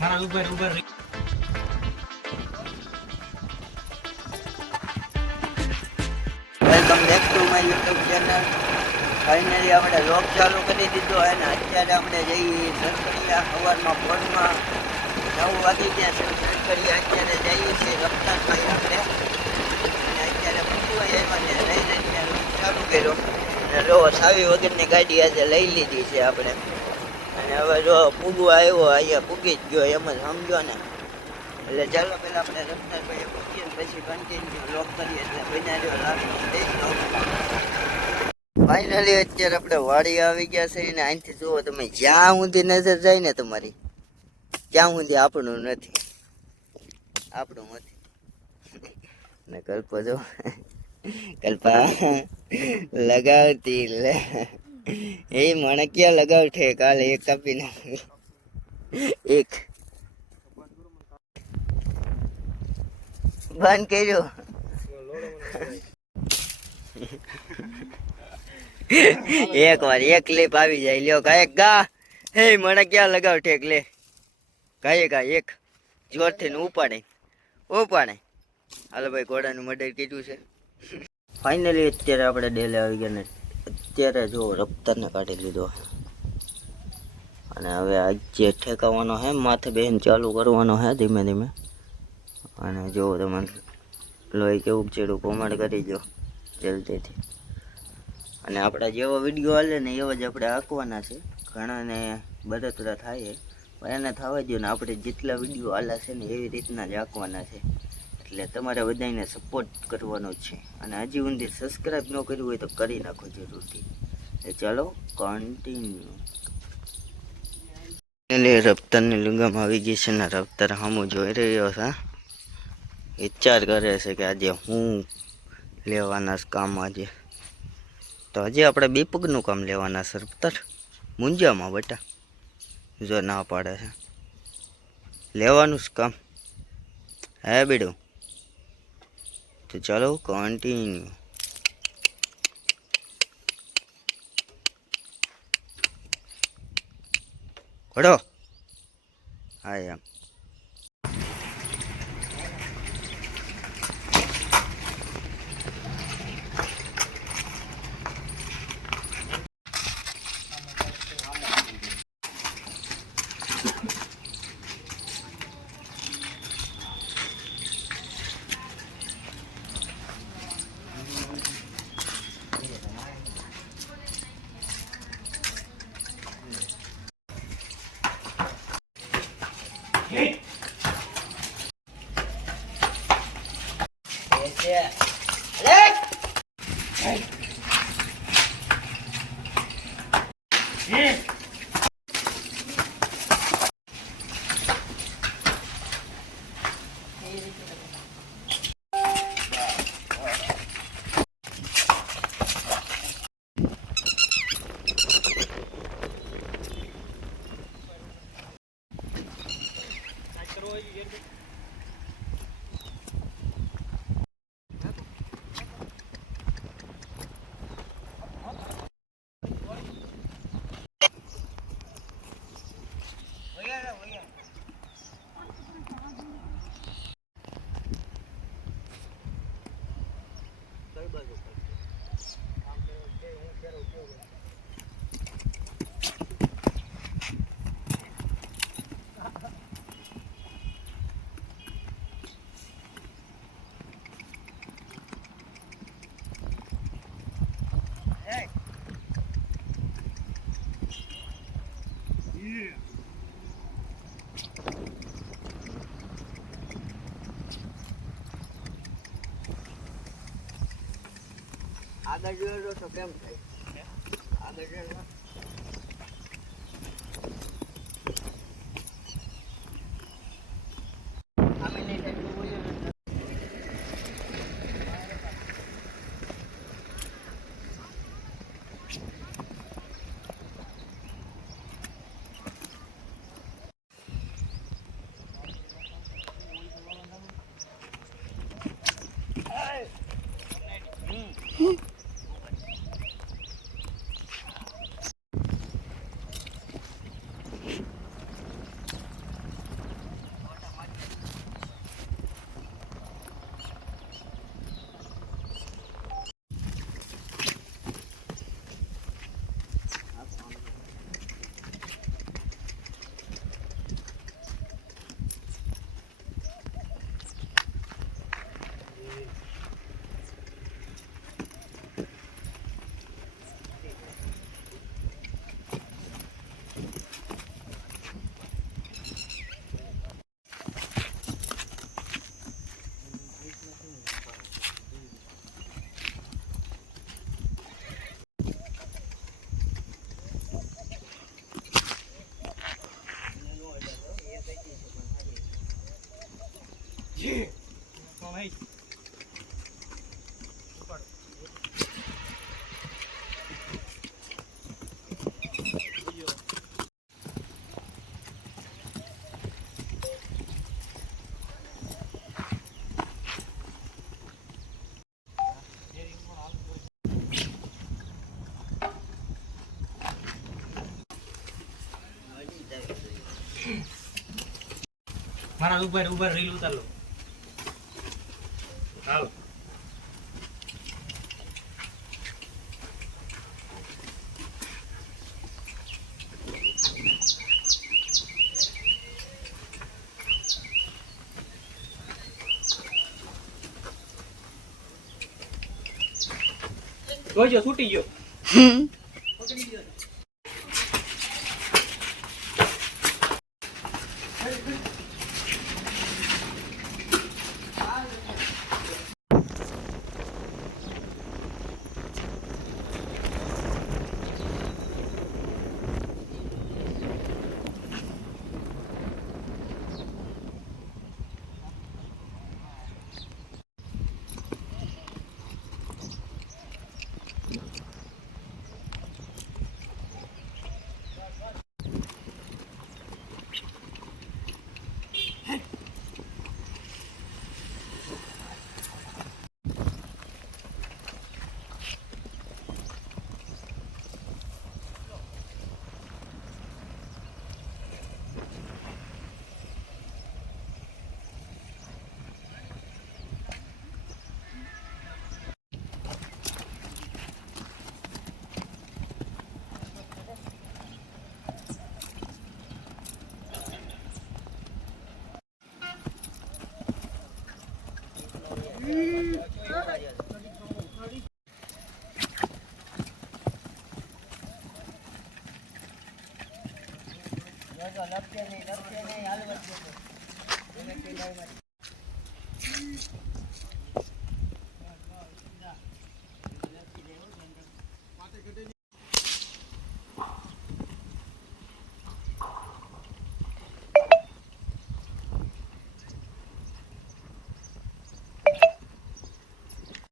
Welcome back to my YouTube channel. Finally આપણે vlog ચાલુ કરી દીધો અને અત્યારે આપણે જઈએ સરકડિયા સવારમાં ફોનમાં 9 વાગી ગયા છે. સરકડિયા અત્યારે જઈએ છીએ રફતારભાઈ આપણે અને અત્યારે પૂછવા આવ્યા ને લઈને વ્લોગ ચાલુ કર્યો અને જો સાવી વગરની ગાડી આજે લઈ લીધી છે આપણે. અને હવે જો પૂગવા આવ્યો અહીંયા પૂગી જ ગયો એમ જ સમજો ને. એટલે ચાલો પહેલાં આપણે રફતારભાઈએ પૂછીએ ને પછી કન્ટિન્યુ વ્લોગ કરીએ. એટલે બનાવ્યો ફાઇનલી અત્યારે આપણે વાડી આવી ગયા છે ને અહીંથી જુઓ તમે જ્યાં સુધી નજર જાય ને તમારી ત્યાં સુધી આપણું નથી ને કલ્પો જો કલ્પા લગાવતી લે એ મને ક્યાં લગાવઠે કાલે એક કાપી નાખ એક બંધ કર્યો એક વાર એક ક્લિપ આવી જાય લ્યો કાંઈક ગા હે મને ક્યાં લગાવ ઠેક લે કાંઈ એક જોરથી ઉપાડે હાલો ભાઈ ઘોડાનું મર્ડર કીધું છે. ફાઇનલી અત્યારે આપણે ડેલે આવી ગયા ને અત્યારે જો રફતારને કાઢી લીધો અને હવે આજે ઠેકાવાનો હે માથે બેન ચાલુ કરવાનો હે ધીમે ધીમે. અને જો તમે લોહી કેવું ચેડું કોમેન્ટ કરી દો જલ્દીથી. અને આપણા જેવો વિડીયો હાલે ને એવા જ આપણે આંકવાના છે. ઘણાને બળતરા થાય પણ એને થવા દો ને આપણે જેટલા વિડીયો હાલા છે ને એવી રીતના જ આંકવાના છે. એટલે તમારે બધાને સપોર્ટ કરવાનો છે અને હજી ઊંધી સબસ્ક્રાઈબ ન કર્યું હોય તો કરી નાખો જરૂરથી. ચાલો કન્ટિન્યુ. એટલે રફતારની લુંગામાં આવી ગઈ છે ને રફતાર સામું જોઈ રહ્યો છે. વિચાર કરે છે કે આજે હું લેવાના કામ આજે તો હજી આપણે બીપકનું કામ લેવાના છે રફતાર મુંજામાં બેટા જો ના પાડે છે લેવાનું જ કામ હે બેડું. તો ચાલો કન્ટિન્યુ. ઘડો હા એમ આગળ જોયેલો તો કેમ થાય આગળ જોયેલો મારા ઉભા રીલ ઉતાર લો હાલો જોજો છૂટી ગયો